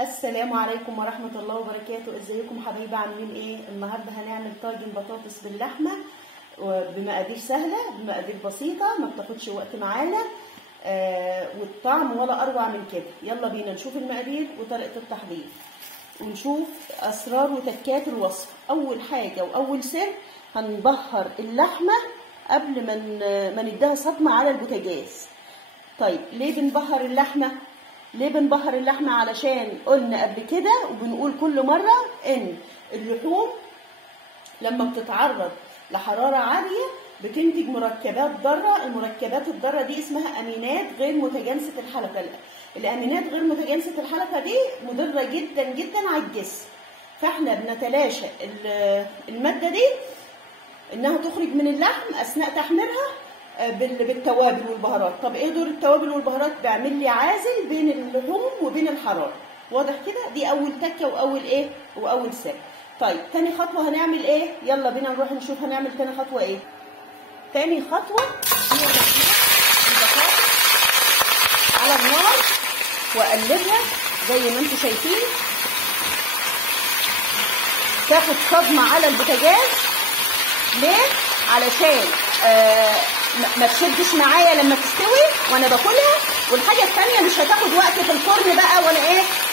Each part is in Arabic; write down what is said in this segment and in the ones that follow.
السلام عليكم ورحمة الله وبركاته. ازيكم حبايبي، عاملين ايه؟ النهارده هنعمل طاجن بطاطس باللحمة بمقادير سهلة، بمقادير بسيطة، ما بتاخدش وقت معانا والطعم ولا اروع من كده. يلا بينا نشوف المقادير وطريقة التحضير ونشوف اسرار وتكات الوصفة. اول حاجة واول سر، هنبهر اللحمة قبل ما نديها صدمة على البوتاجاز. طيب ليه بنبهر اللحمة؟ علشان قلنا قبل كده وبنقول كل مرة ان اللحوم لما بتتعرض لحرارة عالية بتنتج مركبات ضارة. المركبات الضارة دي اسمها امينات غير متجانسة الحلقة. الامينات غير متجانسة الحلقة دي مضرة جدا جدا على الجسم، فاحنا بنتلاشى المادة دي انها تخرج من اللحم اثناء تحميرها بالتوابل والبهارات. طب ايه دور التوابل والبهارات؟ بيعمل لي عازل بين اللحوم وبين الحراره. واضح كده؟ دي اول تكه واول سر. طيب تاني خطوه هنعمل ايه؟ يلا بينا نروح نشوف هنعمل تاني خطوه ايه. تاني خطوه هي البطاطس على النار واقلبها زي ما انتم شايفين، تاخد صدمه على البوتاجاز. ليه؟ علشان ما تشدش معايا لما تستوي وانا باكلها، والحاجه الثانيه مش هتاخد وقت في الفرن بقى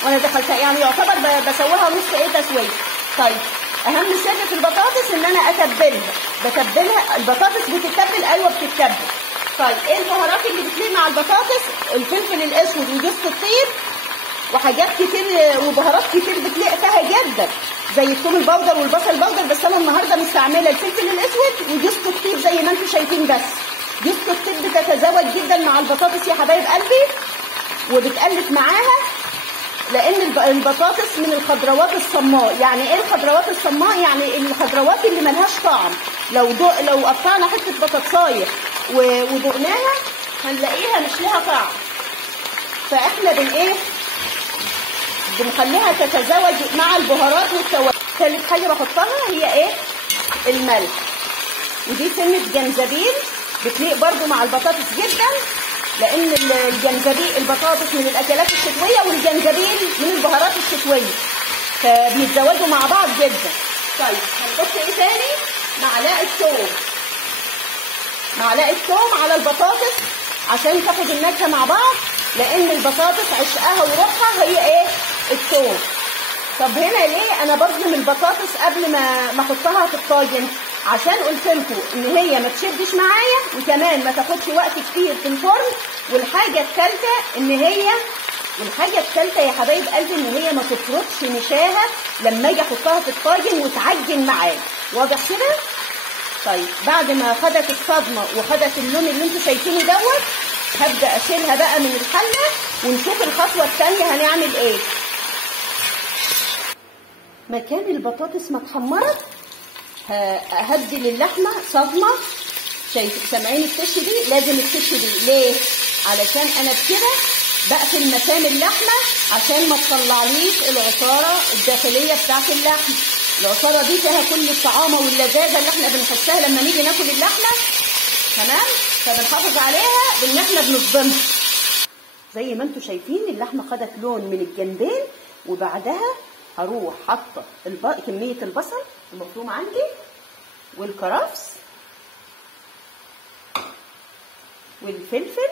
وانا دخلتها، يعني يعتبر بسويها نص تسويه. طيب اهم سر في البطاطس ان انا بتبلها. البطاطس بتتبل، ايوه بتتبل. طيب ايه البهارات اللي بتليق مع البطاطس؟ الفلفل الاسود وجوز الطيب وحاجات كتير وبهارات كتير بتليق فيها جدا، زي الثوم البودر والبصل البودر، بس انا النهارده مستعمله الفلفل الاسود وجوز الطيب زي ما انتم شايفين. بس جوز الطيب بتتزاوج جدا مع البطاطس يا حبايب قلبي وبتقلب معاها، لان البطاطس من الخضروات الصماء. يعني ايه الخضروات الصماء؟ يعني الخضروات اللي ملهاش طعم. لو قطعنا حته بطاطسايه ودقناها هنلاقيها مش لها طعم، فاحنا بنخليها تتزاوج مع البهارات والتوابل. ثالث حاجه بحطها هي ايه؟ الملح. ودي سنه جنزبيل بتليق برضو مع البطاطس جدا، لان البطاطس من الاكلات الشتويه والجنزبيل من البهارات الشتويه، فبيتزوجوا مع بعض جدا. طيب هنحط ايه تاني؟ معلقه ثوم على البطاطس عشان تاخد النكهه مع بعض، لان البطاطس عشقها وروحها هي ايه؟ الثوم. طب هنا ليه انا بظلم البطاطس قبل ما احطها في الطاجن؟ عشان قلت لكم ان هي ما تشدش معايا وكمان ما تاخدش وقت كتير في الفرن. والحاجه الثالثه يا حبايب قلبي ان هي ما تفرطش نشاها لما اجي احطها في الطاجن وتعجن معايا. واضح كده؟ طيب بعد ما خدت الصدمه وخدت اللون اللي انتم شايفينه دوت، هبدا اشيلها بقى من الحله ونشوف الخطوه الثانيه هنعمل ايه. مكان البطاطس ما اتحمرت هدي للحمه صدمه. سامعين التش دي؟ لازم التش دي. ليه؟ علشان انا بكده بقفل مسام اللحمه عشان ما تطلعليش العصاره الداخليه بتاعت اللحمه. العصاره دي فيها كل الطعامه واللذاذه اللي احنا بنحسها لما نيجي ناكل اللحمه، تمام؟ فبنحافظ عليها بان احنا بنصدمها. زي ما انتم شايفين اللحمه خدت لون من الجنبين، وبعدها هروح حاطه كميه البصل المفروم عندي والكرفس والفلفل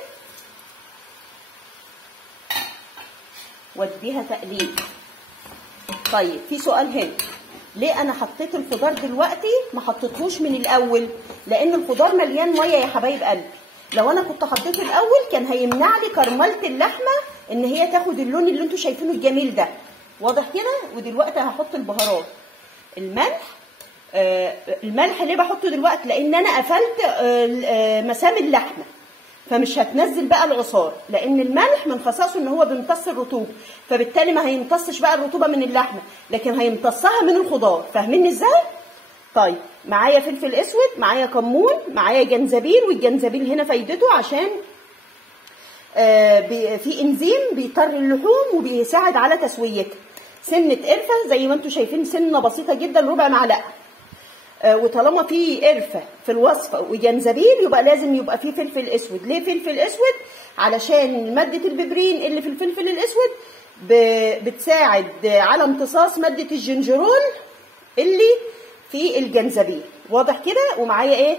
واديها تقليب. طيب في سؤال هنا، ليه انا حطيت الخضار دلوقتي ما حطيتهوش من الاول؟ لان الخضار مليان ميه يا حبايب قلبي. لو انا كنت حطيته الاول كان هيمنع لي كرمله اللحمه ان هي تاخد اللون اللي انتم شايفينه الجميل ده. واضح كده؟ ودلوقتي هحط البهارات. الملح ليه بحطه دلوقتي؟ لان انا قفلت مسام اللحمه، فمش هتنزل بقى العصار، لان الملح من خصائصه ان هو بيمتص الرطوبه، فبالتالي ما هيمتصش بقى الرطوبه من اللحمه، لكن هيمتصها من الخضار. فاهمين ازاي؟ طيب معايا فلفل اسود، معايا كمون، معايا جنزبيل. والجنزبيل هنا فايدته عشان في انزيم بيطر اللحوم وبيساعد على تسويتها. سنه قرفه زي ما انتم شايفين، سنه بسيطه جدا، ربع معلقه. وطالما في قرفه في الوصفه وجنزبيل يبقى لازم يبقى في فلفل اسود. ليه فلفل اسود؟ علشان ماده الببرين اللي في الفلفل الاسود بتساعد على امتصاص مادة الجنجرول اللي في الجنزبيل. واضح كده؟ ومعايا ايه؟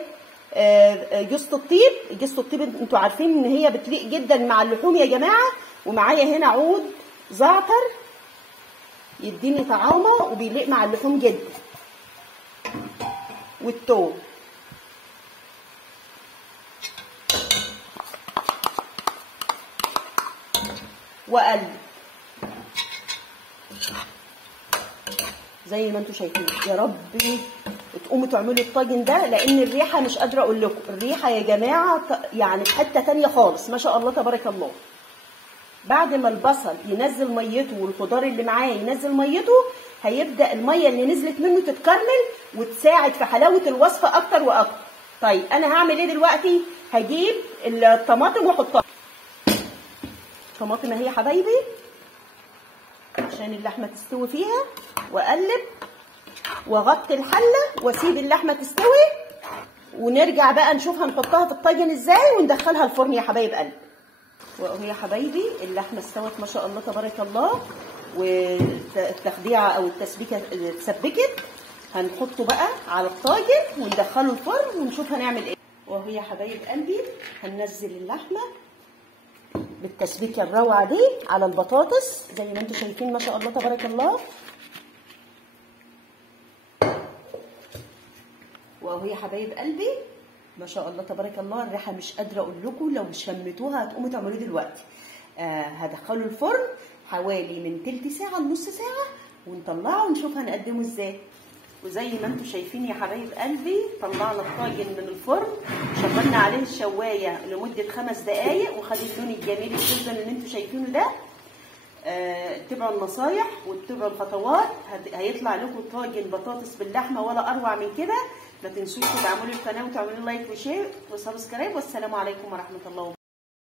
جوزة الطيب. جوزة الطيب انتوا عارفين ان هي بتليق جدا مع اللحوم يا جماعة. ومعايا هنا عود زعتر يديني طعامة وبيليق مع اللحوم جدا. والثوم. وقلب زي ما انتوا شايفين. يا ربي تقوموا تعملوا الطاجن ده، لان الريحه مش قادره اقول لكم. الريحه يا جماعه يعني في حته ثانيه خالص، ما شاء الله تبارك الله. بعد ما البصل ينزل ميته والخضار اللي معاه ينزل ميته، هيبدا الميه اللي نزلت منه تتكرمل وتساعد في حلاوه الوصفه اكتر واكتر. طيب انا هعمل ايه دلوقتي؟ هجيب الطماطم واحطها. طماطم اهي يا حبايبي عشان اللحمه تستوي فيها، واقلب واغطي الحله واسيب اللحمه تستوي، ونرجع بقى نشوف هنحطها في الطاجن ازاي وندخلها الفرن يا حبايب قلبي. واهو يا حبايبي اللحمه استوت ما شاء الله تبارك الله، والتخديعه او التسبيكه اتسبكت. هنحطه بقى على الطاجن وندخله الفرن ونشوف هنعمل ايه. واهو يا حبايب قلبي هننزل اللحمه بالتسبيكه الروعه دي على البطاطس زي ما انتم شايفين ما شاء الله تبارك الله. واهو يا حبايب قلبي ما شاء الله تبارك الله. الريحه مش قادره اقول لكم، لو مش شميتوها هتقوموا تعملوه دلوقتي. هدخله الفرن حوالي من تلت ساعه لنص ساعه ونطلعه ونشوف هنقدمه ازاي. وزي ما انتم شايفين يا حبايب قلبي طلعنا الطاجن من الفرن، شغلنا عليه الشوايه لمده 5 دقائق وخد اللون الجميل جدا اللي انتم شايفينه ده. اتبعوا النصايح واتبعوا الخطوات، هيطلع لكم طاجن بطاطس باللحمه ولا اروع من كده. ما تنسوش تدعموا لي القناه وتعملوا لايك وشير وسبسكرايب، والسلام عليكم ورحمه الله وبركاته.